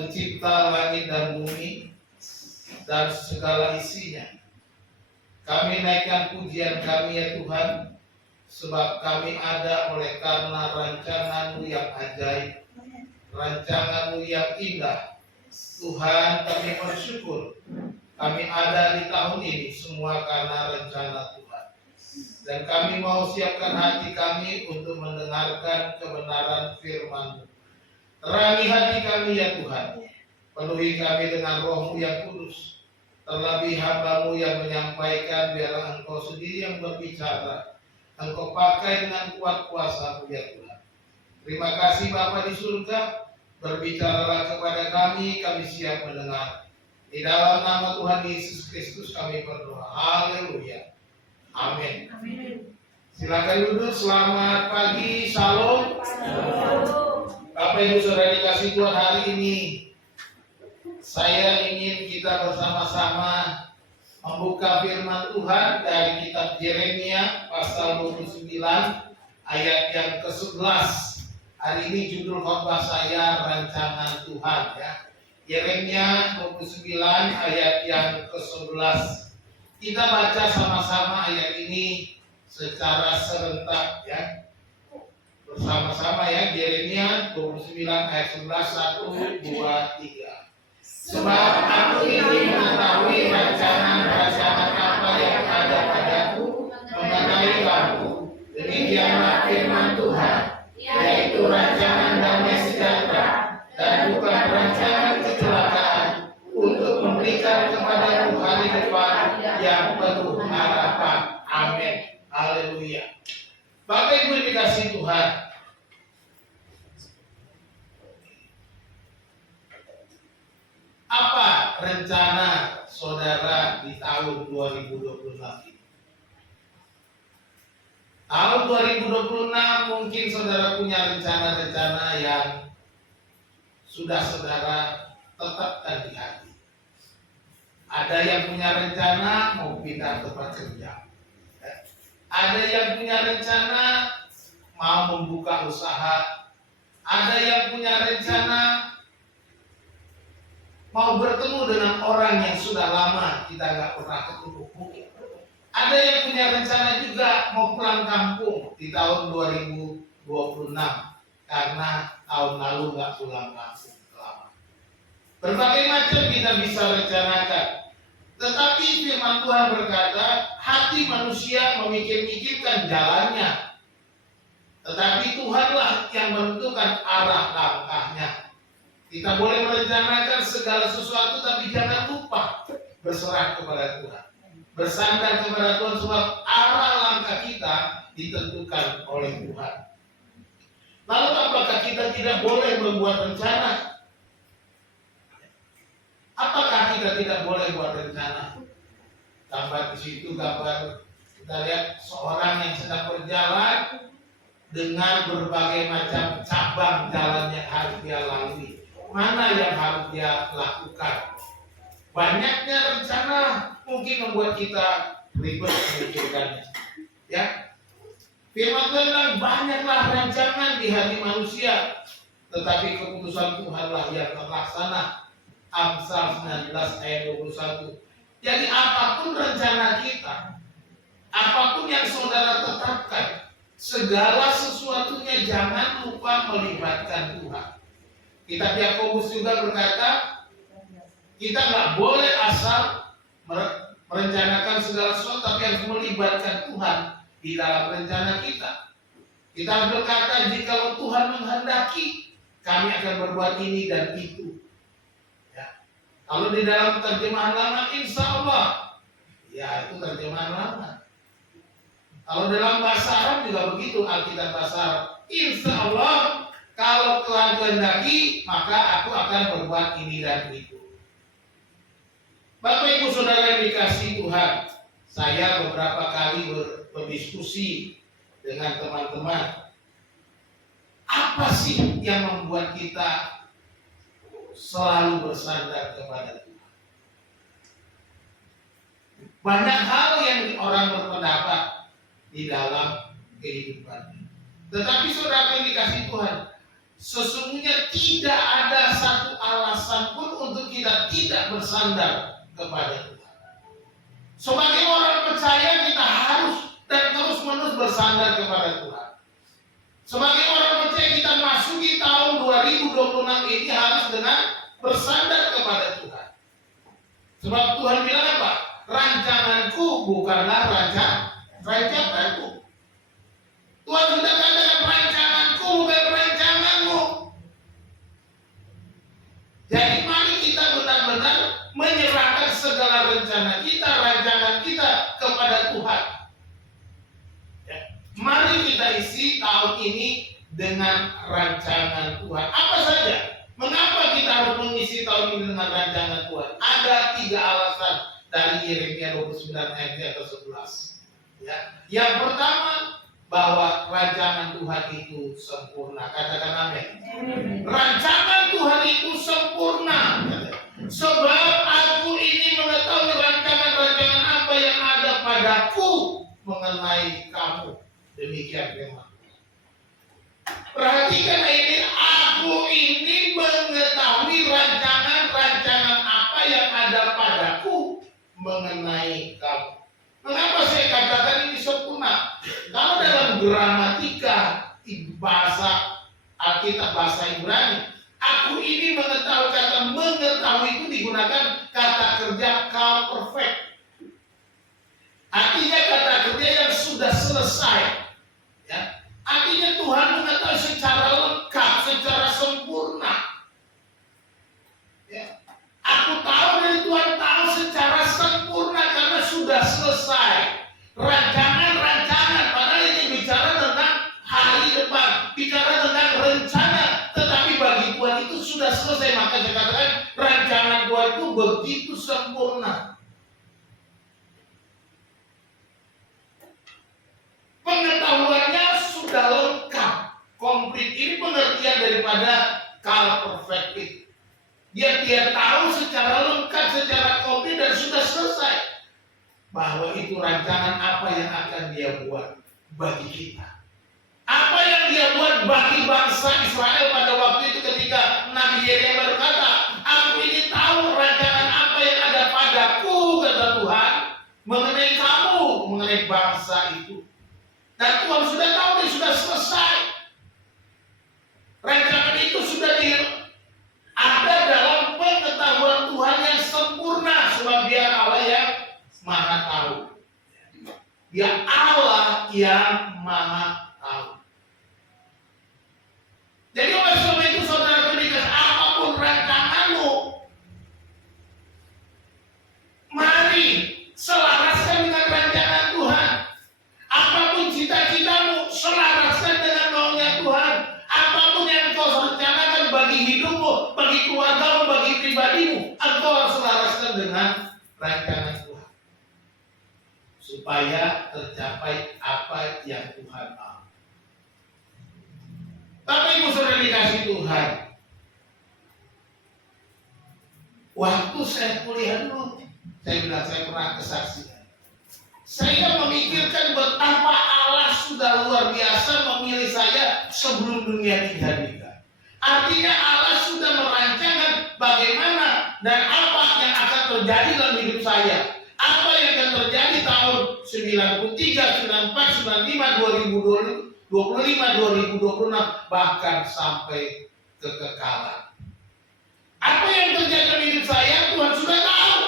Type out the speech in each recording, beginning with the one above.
pencipta langit dan bumi dan segala isinya. Kami naikkan pujian kami ya Tuhan, sebab kami ada oleh karena rancangan-Mu yang ajaib, rancangan-Mu yang indah. Tuhan, kami bersyukur kami ada di tahun ini semua karena rencana Tuhan. Dan kami mau siapkan hati kami untuk mendengarkan kebenaran firman-Mu. Terangi hati kami ya Tuhan. Penuhi kami dengan Roh-Mu yang kudus. Terlebih hamba-Mu yang menyampaikan, biarlah Engkau sendiri yang berbicara. Engkau pakai dengan kuat kuasa-Mu ya Tuhan. Terima kasih Bapa di surga. Berbicaralah kepada kami siap mendengar. Di dalam nama Tuhan Yesus Kristus kami berdoa. Haleluya. Amin. Silakan duduk. Selamat pagi. Shalom. Bapak Ibu Saudara dikasih Tuhan, hari ini saya ingin kita bersama-sama membuka firman Tuhan dari kitab Yeremia pasal 29 ayat yang ke-11. Hari ini judul khotbah saya rancangan Tuhan ya. Yeremia 29 ayat yang ke-11. Kita baca sama-sama ayat ini secara serentak ya. Bersama-sama ya, Yeremia 29 ayat 11, 1, 2, 3. Sebab aku ingin mengetahui rancangan-rancangan apa yang ada padaku mengenai kamu. Demikianlah firman Tuhan, yaitu rancangan damai sejahtera dan bukan rancangan kecelakaan, untuk memberikan kepadamu hari depan yang penuh harapan. Amin. Haleluya. Bapak Ibu dikasih Tuhan, apa rencana saudara di tahun 2026 ini? Tahun 2026 mungkin saudara punya rencana-rencana yang sudah saudara tetapkan di hati. Ada yang punya rencana mau pindah tempat kerja. Ada yang punya rencana mau membuka usaha. Ada yang punya rencana mau bertemu dengan orang yang sudah lama kita nggak pernah ketemu. Ada yang punya rencana juga mau pulang kampung di tahun 2026 karena tahun lalu nggak pulang kampung lama. Berbagai macam kita bisa rencanakan. Tetapi firman Tuhan berkata, hati manusia memikir-mikirkan jalannya. Tetapi Tuhanlah yang menentukan arah langkahnya. Kita boleh merencanakan segala sesuatu, tapi jangan lupa berserah kepada Tuhan. Bersandar kepada Tuhan, sebab arah langkah kita ditentukan oleh Tuhan. Lalu apakah kita tidak boleh membuat rencana? Apakah kita tidak boleh buat rencana? Gambar di situ, gambar kita lihat seorang yang sedang berjalan dengan berbagai macam cabang jalan yang harus dia lalui. Mana yang harus dia lakukan? Banyaknya rencana mungkin membuat kita ribet memikirkannya. Ya, firman Tuhan bilang banyaklah rancangan di hati manusia, tetapi keputusan Tuhanlah yang terlaksana. Amsal 19 ayat 21. Jadi apapun rencana kita, apapun yang saudara tetapkan, segala sesuatunya jangan lupa melibatkan Tuhan. Kitab Yakobus juga berkata, kita nggak boleh asal merencanakan segala sesuatu, tapi harus melibatkan Tuhan di dalam rencana kita. Kita harus berkata, jika Tuhan menghendaki, kami akan berbuat ini dan itu. Kalau di dalam terjemahan lama, insya Allah, ya itu terjemahan lama. Kalau dalam bahasa Arab juga begitu, Alkitab bahasa Arab, insya Allah, kalau Tuhan kehendaki, maka aku akan berbuat ini dan itu. Bapak Ibu Saudara yang dikasihi Tuhan, saya beberapa kali berdiskusi dengan teman-teman. Apa sih yang membuat kita selalu bersandar kepada Tuhan? Banyak hal yang orang berpendapat di dalam kehidupannya. Tetapi saudara yang dikasihi Tuhan, sesungguhnya tidak ada satu alasan tidak bersandar kepada Tuhan. Sebagai orang percaya kita harus dan terus-menerus bersandar kepada Tuhan. Sebagai orang percaya kita masuki tahun 2026 ini harus dengan bersandar kepada Tuhan. Sebab Tuhan bilang apa? Rancanganku bukanlah rancanganku. Tuhan sudah katakan rancanganku bukan rancanganmu. Jadi mari kita benar-benar menyerahkan segala rencana kita, rancangan kita kepada Tuhan. Ya. Mari kita isi tahun ini dengan rancangan Tuhan. Apa saja? Mengapa kita harus mengisi tahun ini dengan rancangan Tuhan? Ada 3 alasan dari Yeremia 29 ayat 11. Ya. Yang pertama, bahwa rancangan Tuhan itu sempurna. Katakan amin. Rancangan Tuhan itu sempurna. Sebab aku ini mengetahui rancangan-rancangan apa yang ada padaku mengenai kamu. Demikian firman. Perhatikan ini, aku ini mengetahui rancangan-rancangan apa yang ada padaku mengenai kamu. Mengapa saya katakan ini sempurna? Kalau dalam gramatika bahasa Alkitab bahasa Ibrani, aku ini mengetahui, kata mengetahui itu digunakan kata kerja call perfect. Artinya kata kerja yang sudah selesai. Ya. Artinya Tuhan mengetahui secara lengkap, secara sempurna. Ya. Aku tahu dari Tuhan tahu secara sempurna karena sudah selesai. Rancangan-rancangan, padahal ini bicara tentang hari depan, bicara tentang rencana, tetapi bagi Tuhan itu sudah selesai. Maka saya katakan rancangan Tuhan itu begitu sempurna. Pengetahuannya sudah lengkap, komplit. Ini pengertian daripada call perfect. Dia tahu secara lengkap, secara komplit dan sudah selesai bahwa itu rancangan apa yang akan dia buat bagi kita. Apa yang dia buat bagi bangsa Israel pada waktu itu ketika Nabi Yeremia berkata, aku ini tahu rancangan apa yang ada padaku, kata Tuhan, mengenai kamu, mengenai bangsa itu. Dan Tuhan sudah tahu dan sudah selesai. Rancangan itu sudah ada dalam pengetahuan Tuhan yang sempurna, sebab dia Allah yang Maha tahu. Dia Allah yang Maha tahu. Jadi oleh sebab itu saudara berikan apapun rancanganmu, mari selaraskan dengan rancangan Tuhan. Apapun cita-citamu, selaraskan dengan maunya Tuhan. Apapun yang kau rencanakan bagi hidupmu, bagi keluargamu, bagi pribadimu, engkau harus selaraskan dengan rancangan Tuhan. Supaya tercapai apa yang Tuhan mau. Tapi ibu saudara dikasih Tuhan. Waktu saya kuliah dulu, saya bilang saya pernah kesaksian. Saya memikirkan betapa Allah sudah luar biasa memilih saya sebelum dunia dijadikan. Artinya Allah sudah merancangkan bagaimana dan apa yang akan terjadi dalam hidup saya. Apa yang akan terjadi tahun 93, 94, 95, 2025, 2026, bahkan sampai kekekalan. Apa yang terjadi dalam hidup saya, Tuhan sudah tahu.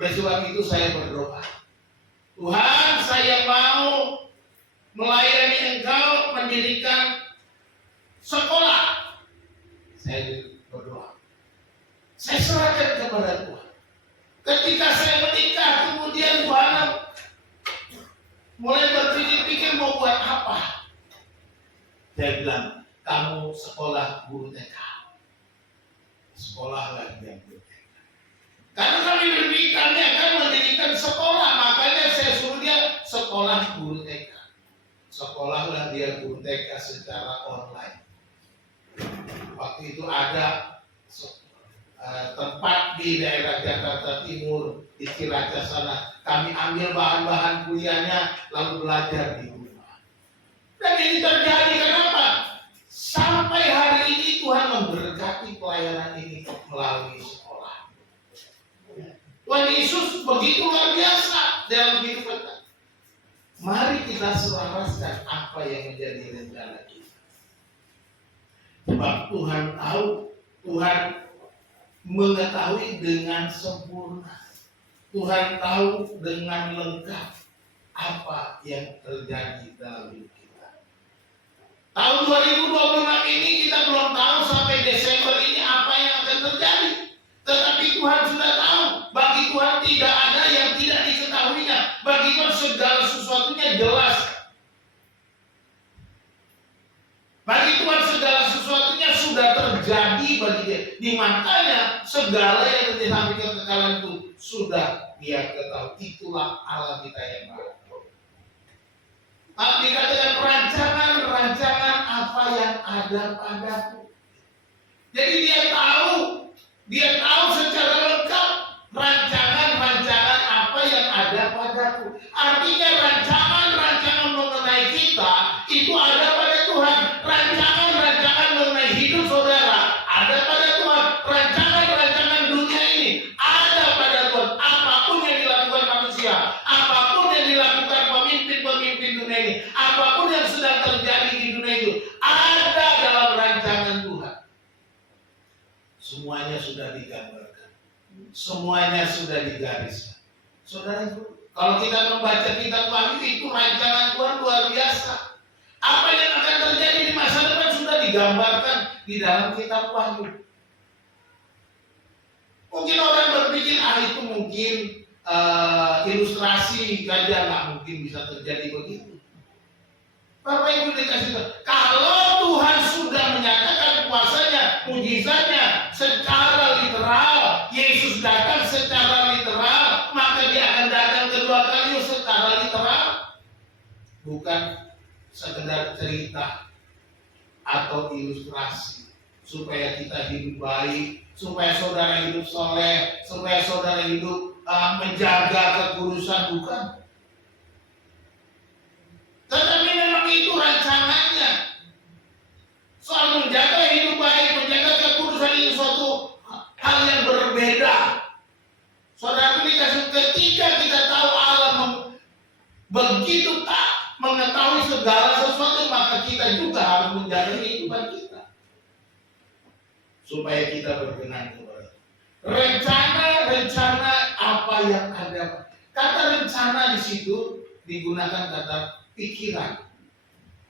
Oleh sebab itu saya berdoa. Tuhan, saya mau melayani Engkau, mendirikan sekolah. Saya berdoa. Saya serahkan kepada Tuhan. Ketika saya menikah, kemudian Tuhan mulai berpikir-pikir mau buat apa. Saya bilang, kamu sekolah guru TK. Sekolahlah yang guru TK. Karena kami akan mendirikan sekolah, makanya saya suruh dia sekolah guru TK. Sekolahlah dia guru TK secara online. Waktu itu ada tempat di daerah Jakarta Timur, di Ciracas sana. Kami ambil bahan-bahan kuliahnya, lalu belajar di rumah. Dan ini terjadi kenapa? Sampai hari ini Tuhan memberkati pelayanan ini melalui sekolah. Tuhan Yesus begitu luar biasa dalam kehidupan kita. Mari kita selaraskan apa yang menjadi rencana kita. Sebab Tuhan tahu, Tuhan mengetahui dengan sempurna. Tuhan tahu dengan lengkap apa yang terjadi dalam hidup kita. Tahun 2026 ini kita belum tahu sampai Desember ini apa yang akan terjadi. Tetapi Tuhan sudah tahu. Bagi Tuhan tidak ada yang tidak diketahuinya. Bagi Tuhan segala sesuatunya jelas. Bagi Tuhan segala sesuatunya sudah terjadi bagi Dia. Di matanya segala yang terjadi sampai kekekalan itu sudah Dia ketahui. Itulah Allah kita yang baik. Dikatakan rancangan apa yang ada padaku. Jadi dia tahu secara lengkap rancangan apa yang ada padaku. Artinya rancangan mengenai kita itu ada pada Tuhan. Rancangan mengenai hidup saudara ada pada Tuhan. Rancangan dunia ini ada pada Tuhan. Apapun yang dilakukan manusia, apapun yang dilakukan pemimpin dunia ini, apapun yang sedang terjadi di dunia itu ada dalam rancangan Tuhan. Semuanya sudah digambarkan, semuanya sudah digariskan. Saudara, kalau kita membaca kitab Wahyu itu rancangan Tuhan luar biasa. Apa yang akan terjadi di masa depan sudah digambarkan di dalam kitab Wahyu. Mungkin orang berpikir itu mungkin ilustrasi saja, nggak mungkin bisa terjadi begitu. Bapak Ibu dikasih tahu, kalau Tuhan sudah menyatakan kuasanya, mujizatnya secara literal, Yesus datang secara literal, maka Dia akan datang kedua kali secara literal, bukan sekedar cerita atau ilustrasi supaya kita hidup baik, supaya saudara hidup soleh, supaya saudara hidup menjaga kekudusan, bukan. Tetapi memang itu rancangannya. Soal menjaga hidup baik, menjaga kekudusan itu suatu hal yang berbeda. Saudara dikasih, ketika kita tahu Allah begitu tak mengetahui segala sesuatu, maka kita juga harus menjaga kehidupan kita supaya kita berkenan kepada rencana apa yang ada. Kata rencana di situ digunakan kata pikiran.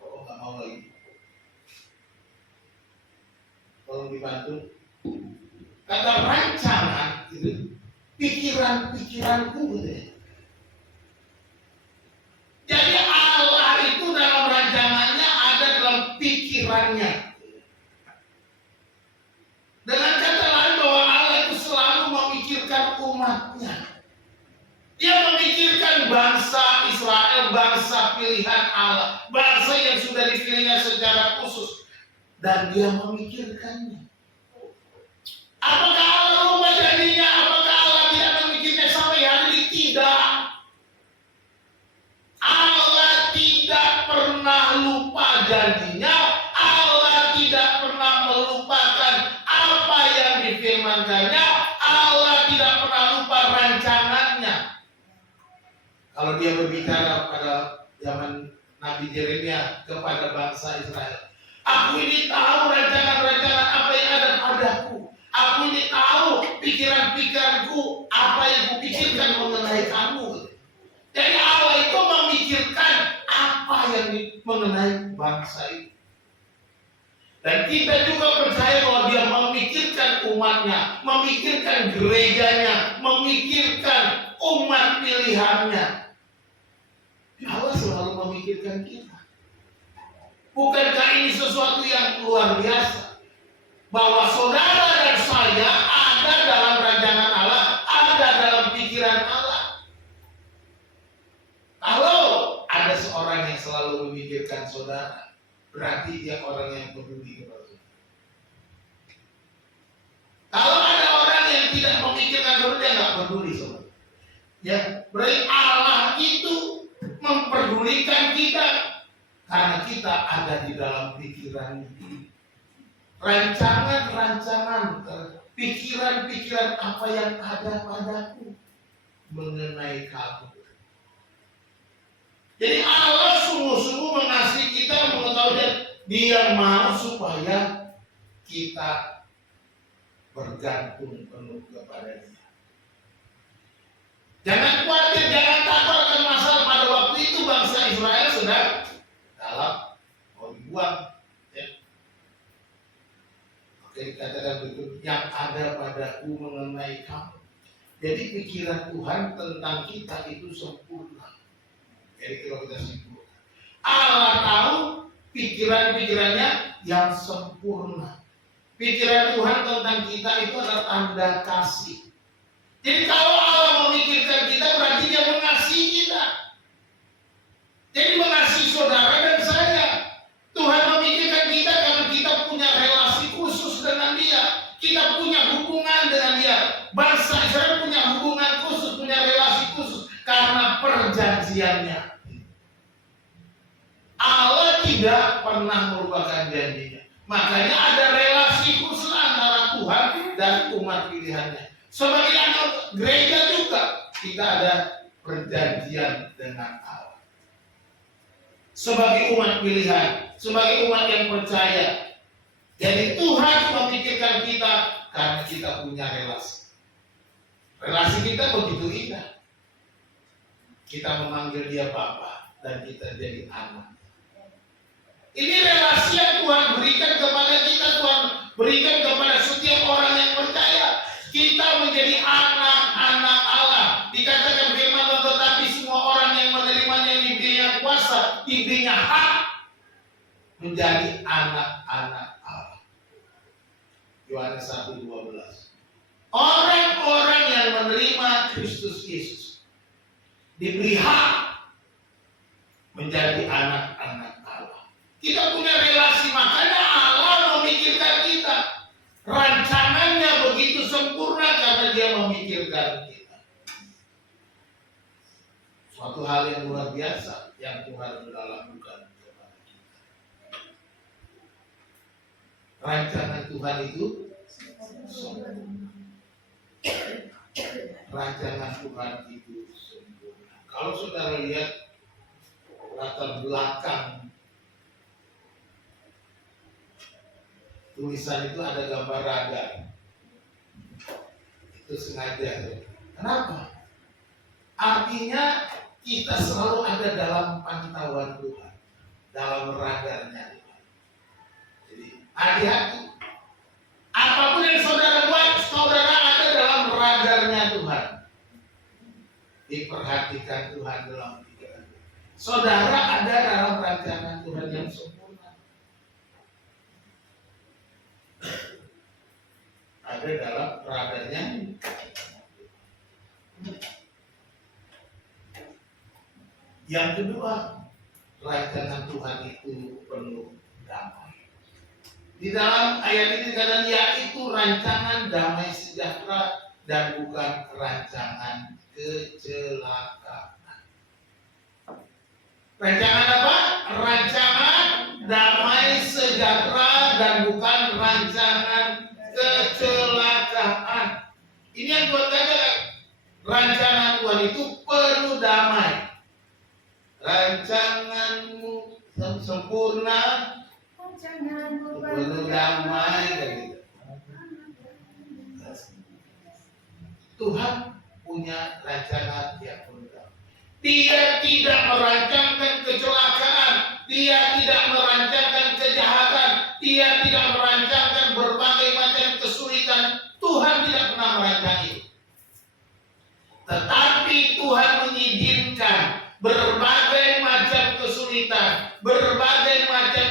Oh, nggak mau lagi. Tolong dibantu. Kata rancangan itu pikiranku gitu ya. Jadi Allah itu dalam rancangannya ada dalam pikirannya. Dengan kata lain bahwa Allah itu selalu memikirkan umatnya. Dia memikirkan bangsa Israel, bangsa pilihan Allah, bangsa yang sudah dipilihnya secara khusus, dan Dia memikirkannya. Apakah Allah lupa janjinya? Apakah Allah tidak memikirnya sampai hari ini? Tidak. Allah tidak pernah lupa janjinya. Allah tidak pernah melupakan apa yang difirmankannya. Allah tidak pernah lupa rancangannya. Kalau Dia berbicara pada zaman Nabi Yeremia kepada bangsa Israel, aku ini tahu rancangan apa yang ada padaku. Aku ini tahu pikiranku, apa yang kupikirkan mengenai kamu. Jadi Allah itu memikirkan apa yang mengenai bangsa itu. Dan kita juga percaya bahwa Dia memikirkan umatnya, memikirkan gerejanya, memikirkan umat pilihannya. Allah selalu memikirkan kita. Bukankah ini sesuatu yang luar biasa? Bahwa saudara dan saya ada dalam rancangan Allah, ada dalam pikiran Allah. Kalau ada seorang yang selalu memikirkan saudara, berarti dia orang yang peduli kepada saudara. Kalau ada orang yang tidak memikirkan saudara, dia nggak peduli saudara. Ya, berarti Allah itu memperdulikan kita karena kita ada di dalam pikiran ini. Rancangan, pikiran apa yang ada padaku. mengenai kamu. Jadi Allah sungguh-sungguh mengasihi kita, mengetahui Dia mau supaya kita bergantung penuh kepada Dia. Jangan khawatir, jangan takut akan masalah. Pada waktu itu bangsa Israel sedang dalam ribuan. Ya. Oke, dikatakan berikut, yang ada padaku mengenai kamu. Jadi pikiran Tuhan tentang kita itu sempurna. Jadi kalau kita simpulkan, Allah tahu pikiran-pikirannya yang sempurna. Pikiran Tuhan tentang kita itu adalah tanda kasih. Jadi kalau Allah memikirkan kita, berarti Dia mengasihi kita. Jadi mengasihi saudara dan saya. Tuhan memikirkan kita karena kita punya relasi khusus dengan Dia. Kita punya hubungan dengan Dia. Bangsa Israel punya hubungan khusus, punya relasi khusus karena perjanjiannya. Allah tidak pernah merupakan janjinya. Makanya ada relasi khusus antara Tuhan dan umat pilihannya. Sebagai anak gereja juga kita ada perjanjian dengan Allah. Sebagai umat pilihan, sebagai umat yang percaya. Jadi Tuhan memikirkan kita karena kita punya relasi. Relasi kita begitu indah. Kita memanggil Dia Bapa dan kita jadi anak. Ini relasi yang Tuhan berikan kepada kita, Tuhan berikan kepada setiap orang yang percaya. Kita menjadi anak-anak Allah. Dikatakan firman, tetapi semua orang yang menerimanya diberinya kuasa, diberinya hak menjadi anak-anak Allah. Yohanes 1:12. Orang-orang yang menerima Kristus Yesus diberi hak menjadi anak-anak Allah. Kita punya relasi, makanya Allah memikirkan kita. Rancangannya begitu sempurna karena Dia memikirkan kita. Suatu hal yang luar biasa yang Tuhan sudah lakukan kepada kita. Rancangan Tuhan itu sempurna. Rancangan Tuhan itu sempurna. Kalau saudara lihat latar belakang tulisan itu ada gambar radar. Itu sengaja. Kenapa? Artinya kita selalu ada dalam pantauan Tuhan, dalam radarnya Tuhan. Jadi hati-hati. Apapun yang saudara buat, saudara ada dalam radarnya Tuhan. Diperhatikan Tuhan dalam pikiran. Saudara ada dalam rancangan Tuhan yang sempurna. Ada dalam radarnya. Yang kedua, rancangan Tuhan itu penuh damai. Di dalam ayat ini dikatakan yaitu rancangan damai sejahtera dan bukan rancangan kecelakaan. Rancangan apa? Rancangan damai sejahtera dan bukan rancangan kecelakaan. Ini yang Tuhan katakan. Rancangan Tuhan itu penuh damai. Rancanganmu sempurna, penuh damai. Tuhan punya rancangan yang penuh damai. Dia tidak merancangkan kecelakaan, Dia tidak merancangkan kejahatan, Dia tidak merancangkan berbagai macam kesulitan. Tuhan tidak pernah merancang itu. Tetapi Tuhan mengizinkan berbagai macam kesulitan, berbagai macam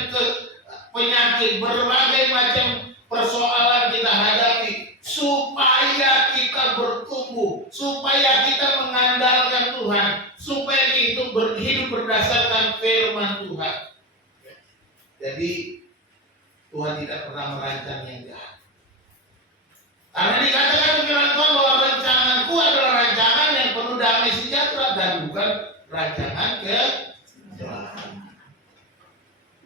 penyakit, berbagai macam persoalan kita hadapi supaya kita bertumbuh, supaya kita mengandalkan Tuhan, supaya itu hidup berdasarkan firman Tuhan. Jadi Tuhan tidak pernah merancang yang jahat. Karena dikatakan firman Tuhan bahwa rancanganku adalah rancangan yang penuh damai sejahtera dan bukan rancangan kecelakaan.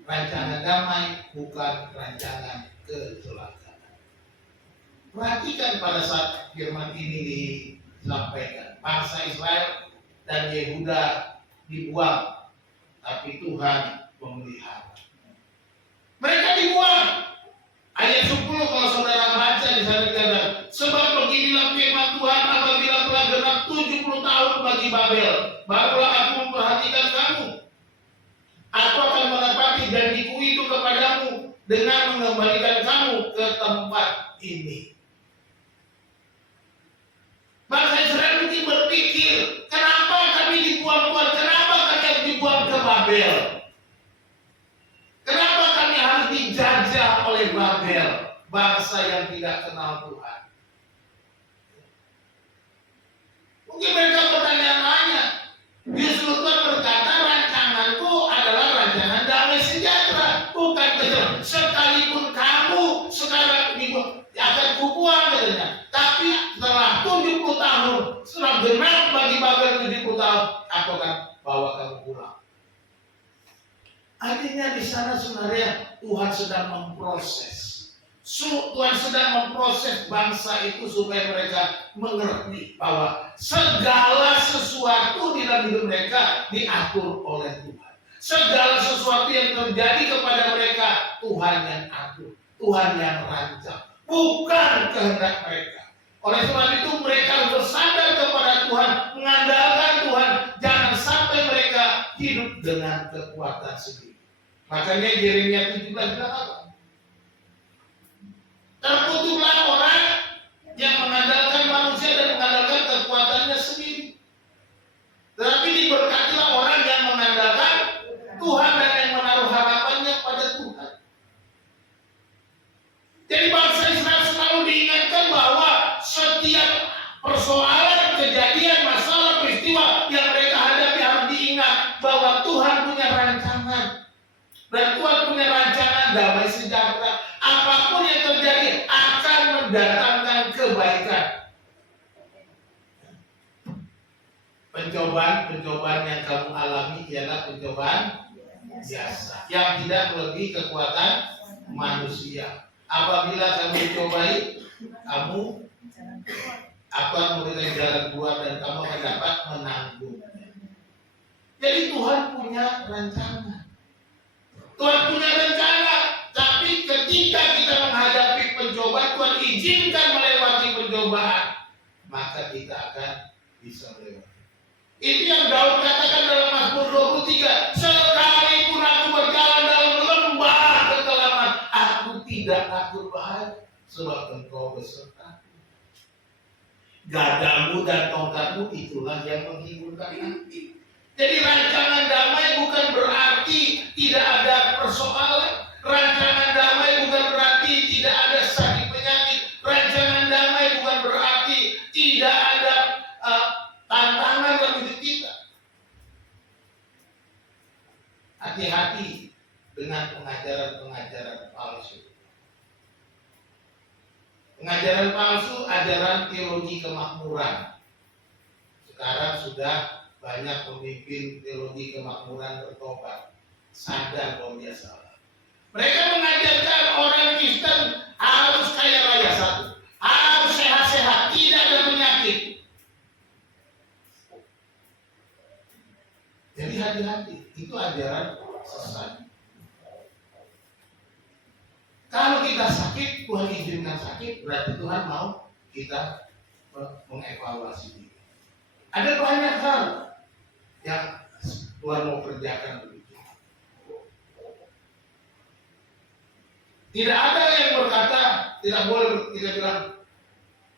Rancangan damai bukan rancangan kecelakaan. Perhatikan pada saat firman ini sampaikan. Bangsa Israel dan Yehuda dibuang, tapi Tuhan memelihara. Mereka dibuang. Ayat 10 kalau saudara baca di sana dikatakan, sebab beginilah firman Tuhan, apabila telah genap 70 tahun bagi Babel, barulah aku memperhatikan kamu. Aku akan menepati janjiku itu kepadamu dengan mengembalikan kamu ke tempat ini. Bangsa Israel mungkin berpikir, kenapa kami dibuang-buang? Kenapa kami harus dibuang ke Babel? Kenapa kami harus dijajah oleh Babel, bangsa yang tidak kenal Tuhan? Mungkin mereka bertanya-tanya. Justru Tuhan berkata, rancanganku adalah rancangan damai sejahtera, bukan kejahatan. Sekalipun kamu sekarang akan kubuang katanya, tapi setelah 70 tahun, setelah genap bagi Babel 70 tahun, aku akan bawa kamu pulang. Artinya di sana sebenarnya Tuhan sedang memproses. Tuhan sedang memproses bangsa itu supaya mereka mengerti bahwa segala sesuatu di dalam hidup mereka diatur oleh Tuhan. Segala sesuatu yang terjadi kepada mereka Tuhan yang atur, Tuhan yang rancang, bukan kehendak mereka. Oleh sebab itu mereka harus bersandar kepada Tuhan, mengandalkan Tuhan, jangan sampai mereka hidup dengan kekuatan sendiri. Makanya Yeremia 17 bilang apa? Terkutuklah orang yang mengandalkan manusia dan mengandalkan kekuatannya sendiri. Tetapi diberkatilah orang yang mengandalkan Tuhan dan yang menaruh harapannya pada Tuhan. Jadi bangsa Israel selalu diingatkan bahwa setiap persoalan, kejadian, masalah, peristiwa yang mereka hadapi harus diingat bahwa Tuhan punya rancangan. Dan Tuhan punya rancangan damai sejahtera. Apapun yang terjadi akan mendatangkan kebaikan. Pencobaan yang kamu alami ialah pencobaan biasa, yang tidak melebihi kekuatan manusia. Apabila kamu dicobai, kamu akan memberikan jalan keluar dan kamu akan dapat menanggungnya. Jadi Tuhan punya rancangan. Tuhan punya rencana, tapi ketika kita menghadapi pencobaan, Tuhan izinkan melewati pencobaan, maka kita akan bisa melewati. Itu yang Daud katakan dalam Mazmur 23, sekalipun aku berjalan dalam lembah kekelaman, aku tidak takut bahaya, sebab Engkau besertaku. Gadamu dan tongkatmu itulah yang menghiburkan hati. Jadi rancangan damai bukan berarti tidak ada persoalan. Rancangan damai bukan berarti tidak ada sakit penyakit. Rancangan damai bukan berarti tidak ada tantangan dalam hidup kita. Hati-hati dengan pengajaran-pengajaran palsu. Pengajaran palsu, ajaran teologi kemakmuran. Sekarang sudah banyak pemimpin teologi kemakmuran bertobat, sadar bahwa dia salah. Mereka mengajarkan orang Kristen harus kaya raya satu, harus sehat-sehat, tidak ada penyakit. Jadi hati-hati, itu ajaran sesat. Kalau kita sakit, Tuhan izinkan sakit, berarti Tuhan mau kita mengevaluasi diri. Ada banyak hal yang Tuhan mau kerjakan begitu. Tidak ada yang berkata, tidak boleh kita bilang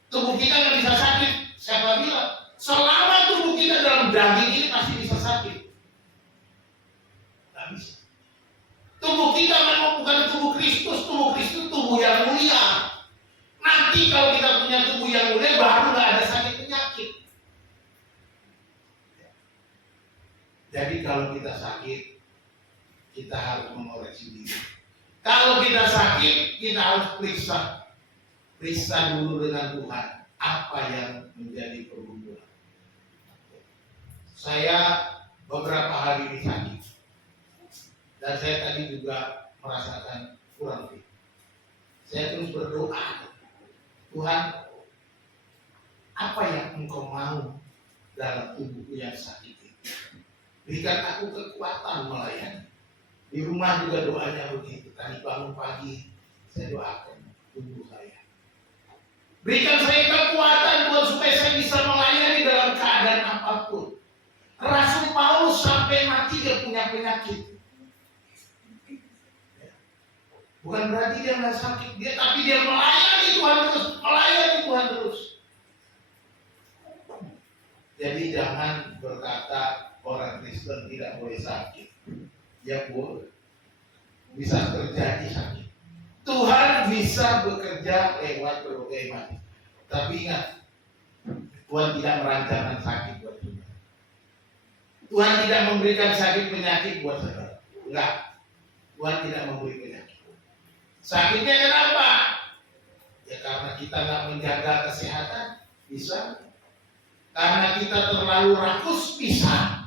tubuh kita nggak bisa sakit. Siapa bilang? Selama tubuh kita dalam daging ini masih bisa sakit. Nggak bisa. Tubuh kita memang bukan tubuh Kristus. Tubuh Kristus tubuh yang mulia. Nanti kalau kita punya tubuh yang mulia, baru nggak ada sakit penyakit. Jadi kalau kita sakit, kita harus mengoreksi diri. Kalau kita sakit, kita harus periksa dulu dengan Tuhan apa yang menjadi pergumulan. Saya beberapa hari ini sakit, dan saya tadi juga merasakan kurang fit. Saya terus berdoa, Tuhan, apa yang engkau mau dalam tubuhku yang sakit itu? Berikan aku kekuatan melayani. Di rumah juga doanya begitu. Tadi bangun pagi saya doakan tubuh saya. Berikan saya kekuatan Tuhan supaya saya bisa melayani dalam keadaan apapun. Rasul Paulus sampai mati dia punya penyakit. Bukan berarti dia nggak sakit, tapi dia melayani Tuhan terus, melayani Tuhan terus. Jadi jangan berkata orang Kristen tidak boleh sakit. Ya boleh, bisa terjadi sakit. Tuhan bisa bekerja lewat berbagai macam. Tapi ingat, Tuhan tidak merancangkan sakit buat kita. Tuhan tidak memberikan sakit penyakit buat saudara. Enggak. Tuhan tidak memberi penyakit. Sakitnya kenapa? Ya karena kita nggak menjaga kesehatan, bisa. Karena kita terlalu rakus, bisa.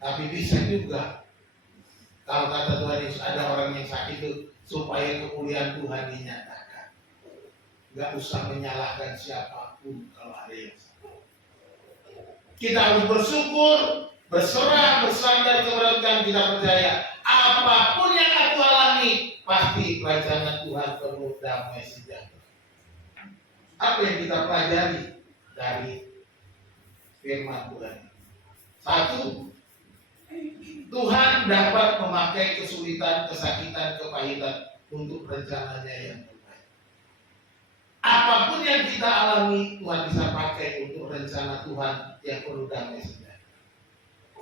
Tapi bisa juga. Kalau kata Tuhan Yesus, ada orang yang sakit itu supaya kemuliaan Tuhan dinyatakan. Nggak usah menyalahkan siapapun kalau ada yang sakit. Kita harus bersyukur, berserah, bersandar kepada Tuhan. Kita percaya apapun yang aku alami, pasti rancangan Tuhan penuh damai sejahtera. Apa yang kita pelajari dari firman Tuhan? Satu, Tuhan dapat memakai kesulitan, kesakitan, kepahitan untuk rencananya yang terbaik. Apapun yang kita alami, Tuhan bisa pakai untuk rencana Tuhan yang penuh damai sejahtera.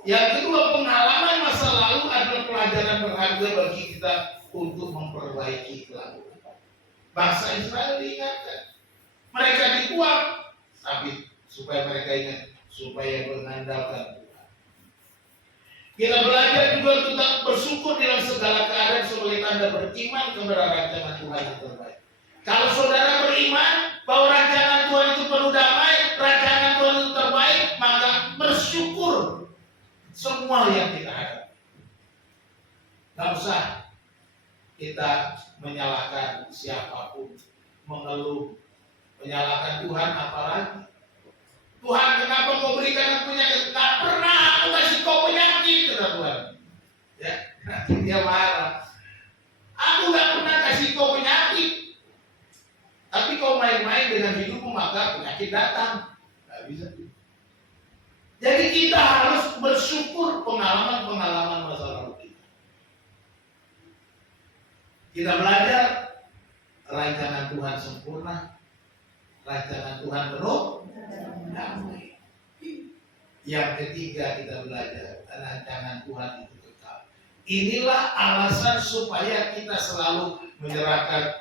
Yang kedua, pengalaman masa lalu adalah pelajaran berharga bagi kita untuk memperbaiki kelakuan. Bangsa Israel diingatkan, mereka dibuang, tapi supaya mereka ingat, supaya mengandalkan Tuhan. Kita belajar juga tentang bersyukur dalam segala keadaan sebagai tanda beriman kepada rancangan Tuhan yang terbaik. Kalau saudara beriman bahwa rancangan Tuhan itu penuh damai, rancangan Tuhan itu terbaik, maka bersyukur semua yang kita hadapi. Gak usah kita menyalahkan siapapun, mengeluh, menyalahkan Tuhan apalagi. Tuhan, kenapa kau berikan aku penyakit? Gak pernah aku kasih kau penyakit, kata Tuhan. Ya, nanti dia marah. Aku gak pernah kasih kau penyakit. Tapi kau main-main dengan hidupmu, maka penyakit datang. Gak bisa. Jadi kita harus bersyukur pengalaman-pengalaman masa lalu kita. Kita belajar rancangan Tuhan sempurna, rancangan Tuhan penuh damai. Yang ketiga kita belajar rancangan Tuhan itu kekal. Inilah alasan supaya kita selalu menyerahkan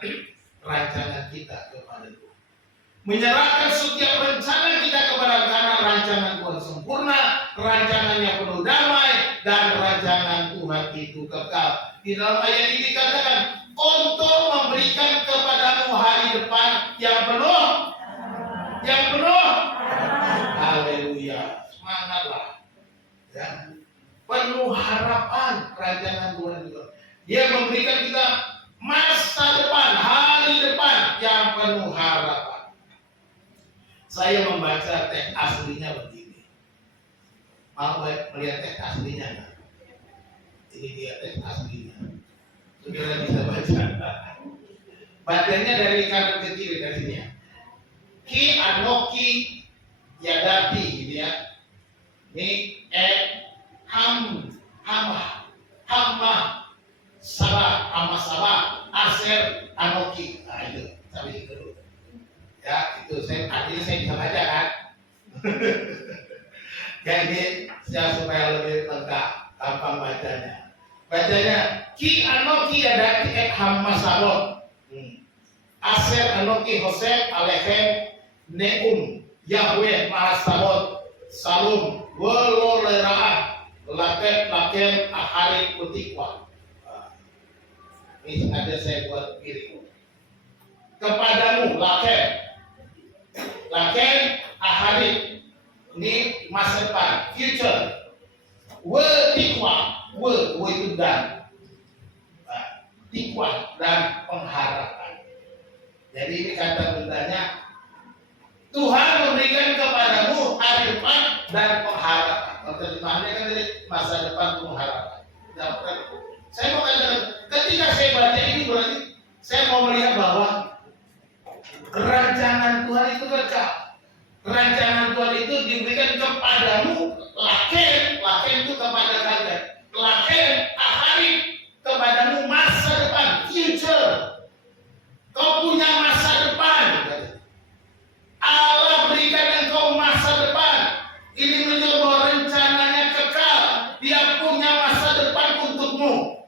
rancangan kita kepada Tuhan. Menyerahkan setiap rencana kita kepada karena rancangan Tuhan sempurna, rancangannya penuh damai, dan rancangan Tuhan itu kekal. Di dalam ayat ini dikatakan, untuk memberikan kepadamu hari depan yang penuh, haleluya, semangatlah, ya. Penuh harapan rancangan Tuhan itu. Dia memberikan kita masa depan, hari depan yang penuh harapan. Saya membaca teks aslinya begini. Mau melihat teks aslinya enggak? Ini dia teks aslinya. Saudara bisa baca. Bacanya dari kanan ke kiri dari sini ya. Ki anoki yadati gitu ya. Ini hamma sabah aser anoki. Nah itu sampai situ dulu. Ya itu artinya saya bisa baca kan. Ya ini supaya lebih lengkap, gampang bacanya. Bacanya ki anoki yadati hamma sabot. Aser anoki hosep alechem neum Yahweh mahasabot salum wololeraah lakem aharit putikwa. Ini sengaja saya buat piring. Kepadamu lakem aharit, ini masa depan, future. Wetikwa, we itu dan tikwa dan pengharapan. Jadi ini kata bendanya Tuhan memberikan kepadamu hari depan dan pengharapan. Kalau terjemahannya kan dari masa depan pengharapan. Saya mau katakan, ketika saya baca ini berarti saya mau melihat bahwa rancangan Tuhan itu kekal. Rancangan Tuhan itu diberikan kepadamu, laken itu kepada kalian. Laken, ahari, kepadamu masa depan, future. Kau punya masa depan. Allah berikan engkau masa depan. Ini menunjukkan bahwa rencananya kekal. Dia punya masa depan untukmu.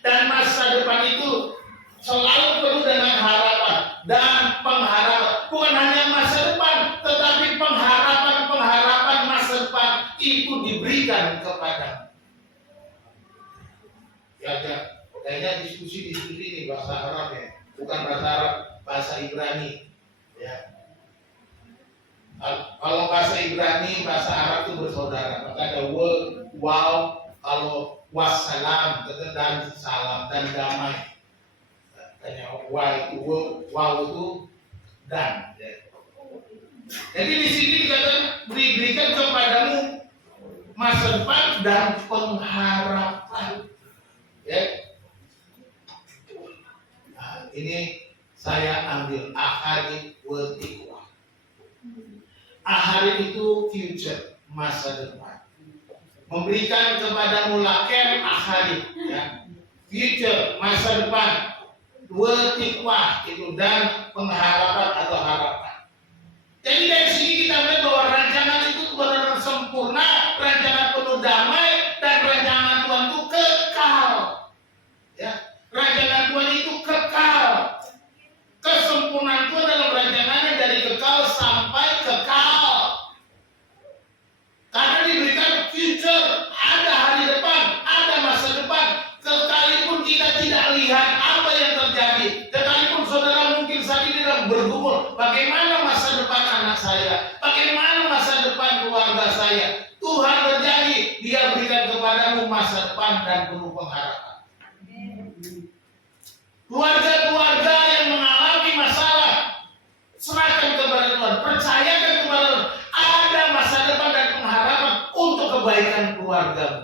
Dan masa depan itu selalu penuh dengan harapan dan pengharapan. Bukan hanya masa depan, tetapi pengharapan masa depan itu diberikan kepada. Ya, kayaknya diskusi ini bahasa Arab ya, bukan bahasa Arab, bahasa Ibrani. Ya. Kalau bahasa Ibrani, bahasa Arab itu bersaudara. Maka ada wow, kalau wassalam, dan salam dan damai. Katanya wow itu dan. Ya. Jadi di sini dikatakan berikan kepadamu masa depan dan pengharapan. Ya. Nah, ini saya ambil ahari wetikwa. Ahari itu future, masa depan. Memberikan kepadamu laken ahari, ya. Future, masa depan. Wetikwa itu dan pengharapan atau harapan. Jadi dari sini kita melihat bahwa rancangan itu benar-benar sempurna, rancangan penuh damai, dan rancangan Tuhan itu kekal. Ya, rancangan Tuhan itu kekal. Kesempurnaan Tuhan dalam rancangannya dari kekal sampai kekal. Karena diberikan future, ada hari depan, ada masa depan. Sekalipun kita tidak lihat apa yang terjadi, sekalipun saudara mungkin saat ini sedang bergumul, bagaimana masa depan anak saya, bagaimana masa depan keluarga saya, Tuhan berjanji Dia berikan kepadamu masa depan dan penuh pengharapan. Keluarga-keluarga yang mengalami masalah, serahkan kepada Tuhan, percayakan kepada Tuhan, ada masa depan dan pengharapan untuk kebaikan keluargamu.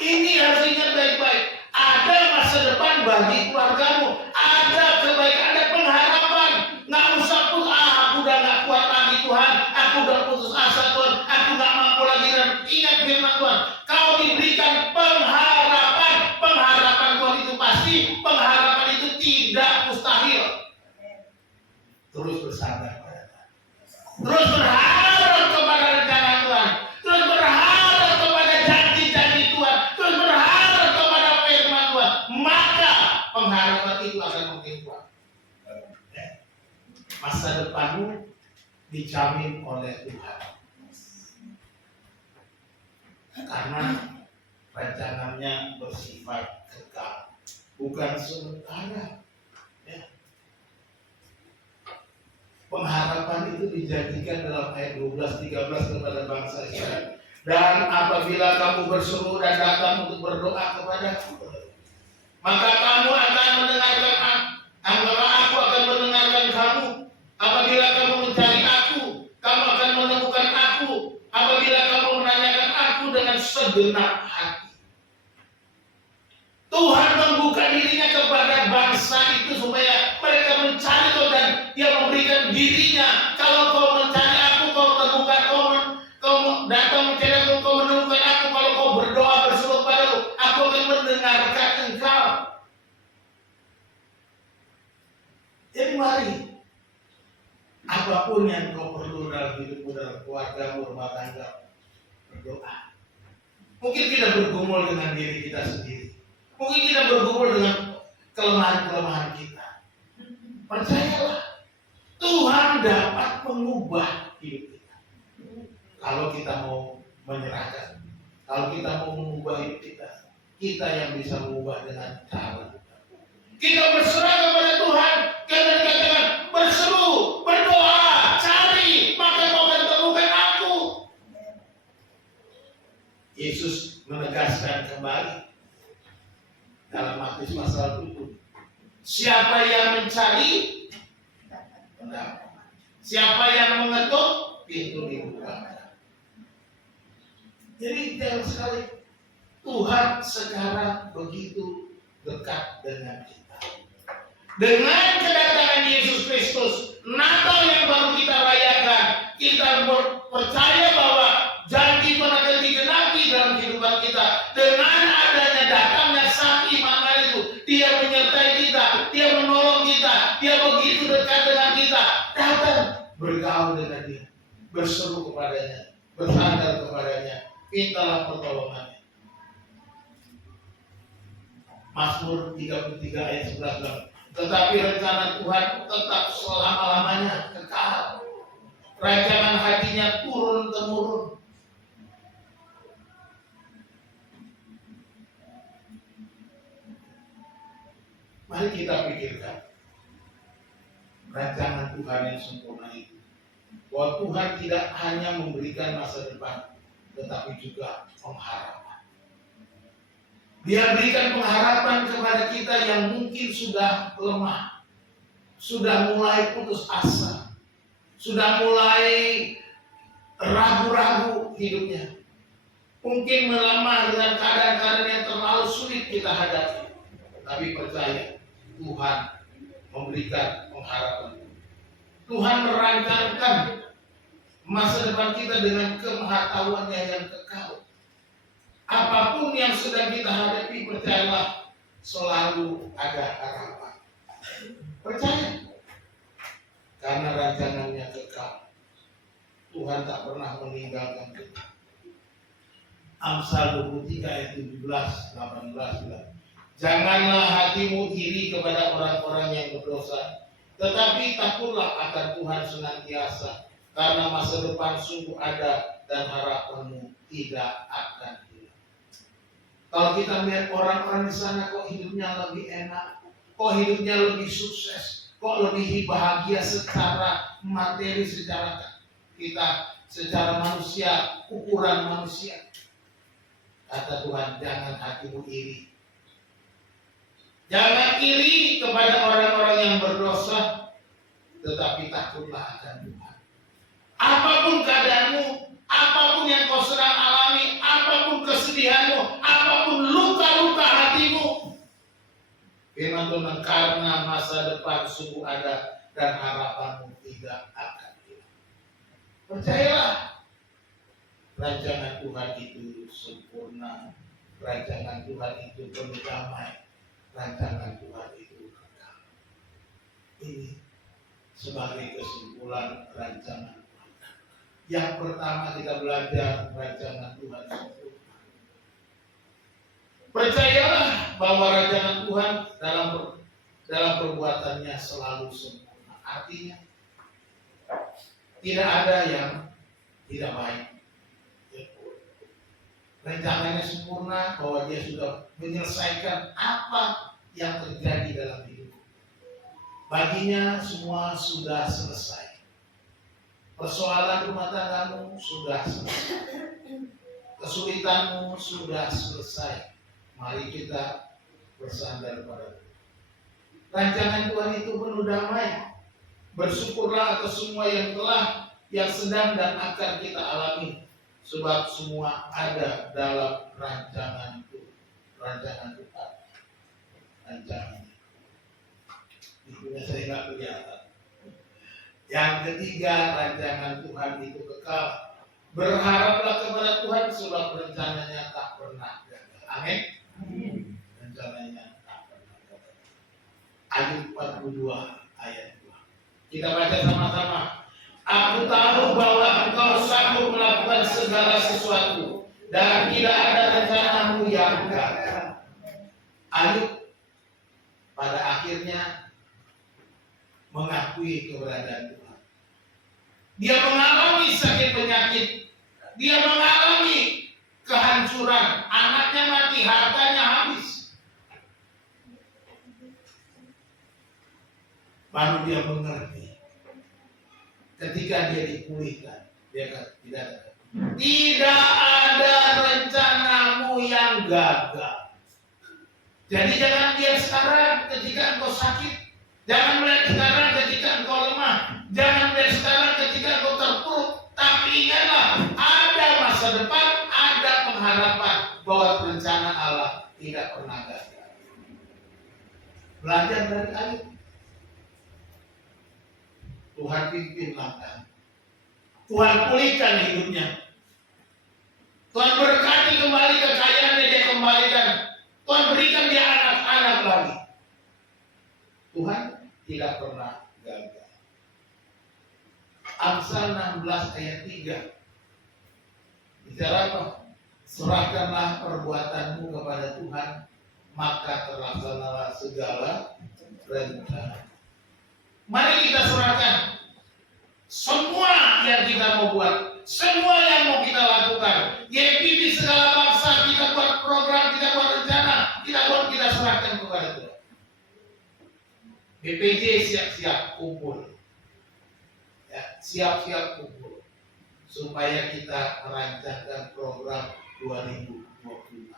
Ini harus ingat baik-baik. Ada masa depan bagi keluargamu, ada kebaikan, ada pengharapan. Nggak usah pun, aku udah nggak kuat lagi Tuhan, aku udah putus asa Tuhan, aku nggak mampu lagi. Dan ingat firman Tuhan, kau diberikan pengharapan. Pengharapan Tuhan itu pasti, pengharapan itu tidak mustahil. Terus bersabar pada Tuhan, terus berharap kepada rencana Tuhan, terus berharap kepada janji-janji Tuhan, terus berharap kepada firman Tuhan, maka pengharapan itu akan makin kuat. Masa depanmu dijamin oleh Tuhan, karena rancangannya bersifat kekal, bukan sementara. Ya. Pengharapan itu dijadikan dalam ayat 12-13 kepada bangsa Israel. Dan apabila kamu berseru dan datang untuk berdoa kepadaku, maka kamu akan mendengarkan aku akan mendengarkan kamu. Apabila kamu mencari aku, kamu akan menemukan aku. Apabila kamu menanyakan aku dengan segenap hati. Tuhan membuka dirinya kepada bangsa itu supaya mereka mencari Tuhan, dan Dia memberikan dirinya. Kalau kau mencari aku, kau temukan, kau datang mencari aku, kau menemukan aku. Kalau kau berdoa berseru padaku, aku akan mendengarkan engkau. Jadi mari, apapun yang kau perlu dalam hidupmu, dalam keluargamu, rumah tangga, berdoa. Mungkin kita bergumul dengan diri kita sendiri. Mungkin kita bergumul dengan kelemahan-kelemahan kita. Percayalah, Tuhan dapat mengubah hidup kita. Kalau kita mau menyerahkan, kalau kita mau mengubah hidup kita yang bisa mengubah dengan cara kita berserah kepada Tuhan. Kita dikatakan berseru, berdoa, cari, maka kau akan temukan aku. Yesus menegaskan kembali dalam Matius pasal 7, siapa yang mencari mendapat. Siapa yang mengetuk, pintu dibuka. Jadi jelas sekali Tuhan sekarang begitu dekat dengan kita. Dengan kedatangan Yesus Kristus, Natal yang baru kita rayakan, kita percaya bahwa janji telah digenapi dalam kehidupan kita. Dengan adanya datangnya Sang Immanuel itu, Dia menyertai kita, Dia menolong kita, Dia begitu dekat dengan kita. Datang bergaul dengan Dia, berseru kepadanya, bersandar kepadanya, mintalah pertolongannya. Mazmur 33 ayat 11 bilang, tetapi rencana Tuhan tetap selama-lamanya kekal. Rancangan hatinya turun-temurun. Mari kita pikirkan rancangan Tuhan yang sempurna itu. Bahwa Tuhan tidak hanya memberikan masa depan, tetapi juga pengharapan. Dia berikan pengharapan kepada kita yang mungkin sudah lemah, sudah mulai putus asa, sudah mulai ragu-ragu hidupnya. Mungkin melemah dengan keadaan-keadaan yang terlalu sulit kita hadapi. Tapi percaya, Tuhan memberikan pengharapan. Tuhan merancangkan masa depan kita dengan kemahatauannya yang kekal. Apapun yang sedang kita hadapi, percayalah, selalu ada harapan. Percaya. Karena rancangannya kekal. Tuhan tak pernah meninggalkan kita. Amsal 23 ayat 17-18 bilang, janganlah hatimu iri kepada orang-orang yang berdosa, tetapi takutlah akan Tuhan senantiasa, karena masa depan sungguh ada dan harapanmu tidak akan hilang. Kalau kita melihat orang-orang di sana kok hidupnya lebih enak, kok hidupnya lebih sukses, kok lebih bahagia secara materi, secara kita, secara manusia, ukuran manusia. Kata Tuhan, jangan hatimu iri. Jangan iri kepada orang-orang yang berdosa, tetapi takutlah akan Tuhan. Apapun keadaanmu, apapun yang kau sedang alami, apapun kesedihanmu, apapun luka-luka hatimu, firman Tuhan, karena masa depan sungguh ada dan harapanmu tidak akan hilang. Percayalah, rancangan Tuhan itu sempurna, rancangan Tuhan itu penuh damai, rancangan Tuhan itu kekal. Ini sebagai kesimpulan rancangan. Yang pertama kita belajar rancangan Tuhan sempurna. Percayalah bahwa rancangan Tuhan dalam perbuatannya selalu sempurna. Artinya tidak ada yang tidak baik. Rencananya sempurna bahwa Dia sudah menyelesaikan apa yang terjadi dalam hidup. Baginya semua sudah selesai. Persoalan rumah tanggamu sudah selesai. Kesulitanmu sudah selesai. Mari kita bersandar pada Tuhan. Rancangan Tuhan itu penuh damai. Bersyukurlah atas semua yang sedang dan akan kita alami. Sebab semua ada dalam rancangan Tuhan. Rancangan Tuhan. Rancangannya. Itunya saya nggak kelihatan. Yang ketiga, rancangan Tuhan itu kekal. Berharaplah kepada Tuhan sebab rencananya tak pernah gagal. Amin. Rencananya tak pernah gagal. Ayub 42 ayat 2. Kita baca sama-sama. Aku tahu bahwa Engkau sanggup melakukan segala sesuatu dan tidak ada rencanamu yang gagal. Ayub pada akhirnya mengakui keberadaan Tuhan. Dia mengalami sakit penyakit, dia mengalami kehancuran, anaknya mati, hartanya habis. Baru dia mengerti. Ketika dia dipulihkan, dia kata, tidak ada rencanamu yang gagal. Jadi jangan lihat sekarang ketika engkau sakit, jangan melihat sekarang ketika engkau lemah. Belajar dari Ayub. Tuhan pimpin langkah. Tuhan pulihkan hidupnya. Tuhan berkati kembali kekayaannya, dia kembalikan. Tuhan berikan dia anak-anak lagi. Tuhan tidak pernah gagal. Amsal 16 ayat 3. Bicara apa? Serahkanlah perbuatanmu kepada Tuhan, maka terlaksanalah segala rencana. Mari kita serahkan semua yang kita mau buat, semua yang mau kita lakukan. YPB segala bangsa, kita buat program, kita buat rencana, kita serahkan kepada Tuhan. BPJ siap-siap kumpul, ya, siap-siap kumpul supaya kita merancangkan program 2025.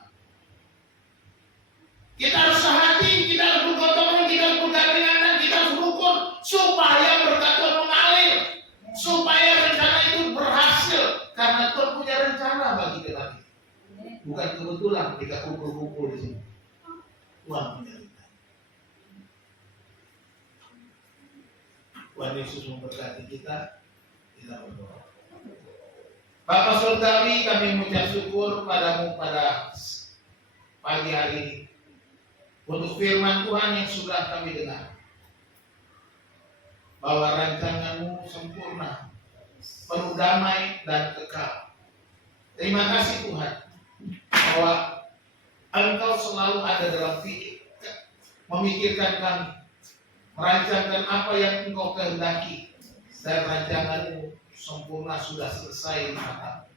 Kita harus sehati, kita harus bergotong royong, kita harus bergandengan, kita harus rukun supaya berkat Tuhan mengalir, supaya rencana itu berhasil, karena Tuhan punya rencana bagi kita. Bukan kebetulan kita kumpul-kumpul di sini. Tuhan punya rencana. Tuhan Yesus memberkati kita. Kita berdoa. Bapa Surgawi, kami mengucap syukur padamu pada pagi hari ini untuk firman Tuhan yang sudah kami dengar, bahwa rancanganmu sempurna, penuh damai dan kekal. Terima kasih Tuhan, bahwa Engkau selalu ada dalam pikir, memikirkan kami, merancangkan apa yang Engkau kehendaki, dan rancanganmu sempurna sudah selesai di mata.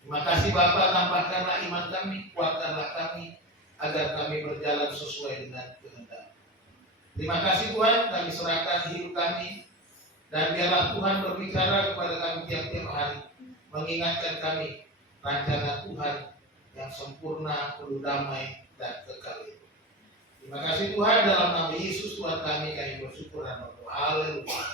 Terima kasih Bapa, tambahkanlah iman kami, kuatkanlah kami, agar kami berjalan sesuai dengan kehendak. Terima kasih Tuhan, kami serahkan hidup kami, dan biarlah Tuhan berbicara kepada kami tiap-tiap hari, mengingatkan kami rancangan Tuhan yang sempurna, penuh damai dan kekal. Terima kasih Tuhan, dalam nama Yesus Tuhan kami bersyukur dan berdoa. Haleluya.